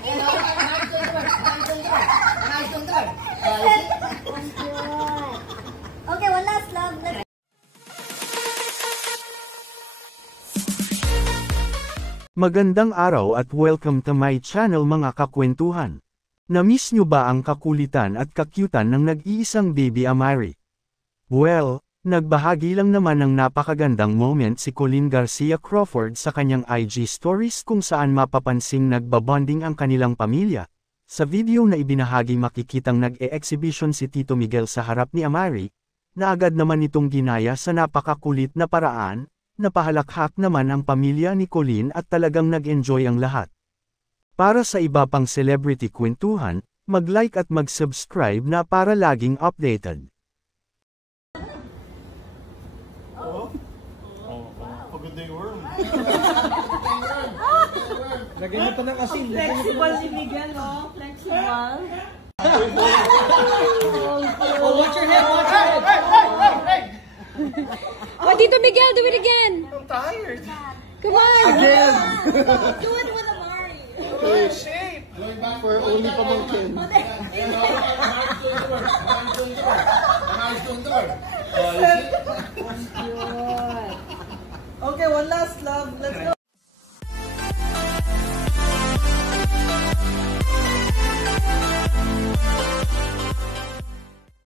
Okay, one last love. Let's... Magandang araw at welcome to my channel mga kakwentuhan. Na-miss nyo ba ang kakulitan at kakyutan ng nag-iisang baby Amari? Well, nagbahagi lang naman ng napakagandang moment si Colleen Garcia Crawford sa kanyang IG stories kung saan mapapansing nagbabonding ang kanilang pamilya. Sa video na ibinahagi makikitang nag-e-exhibition si Tito Miguel sa harap ni Amari, na agad naman itong ginaya sa napakakulit na paraan, napahalakhak naman ang pamilya ni Colleen at talagang nag-enjoy ang lahat. Para sa iba pang celebrity kwentuhan, mag-like at mag-subscribe na para laging updated. Pagod na yung worm. Lagyan mo ito ng asin. Flexible si Miguel, no? Flexible. Oh, watch your head, watch your head. Oh, Tito Miguel, do it again. I'm tired. Come on. Again. Do it with Amari. Oh, shape. For only pamangkin. Okay, one last love. Let's go.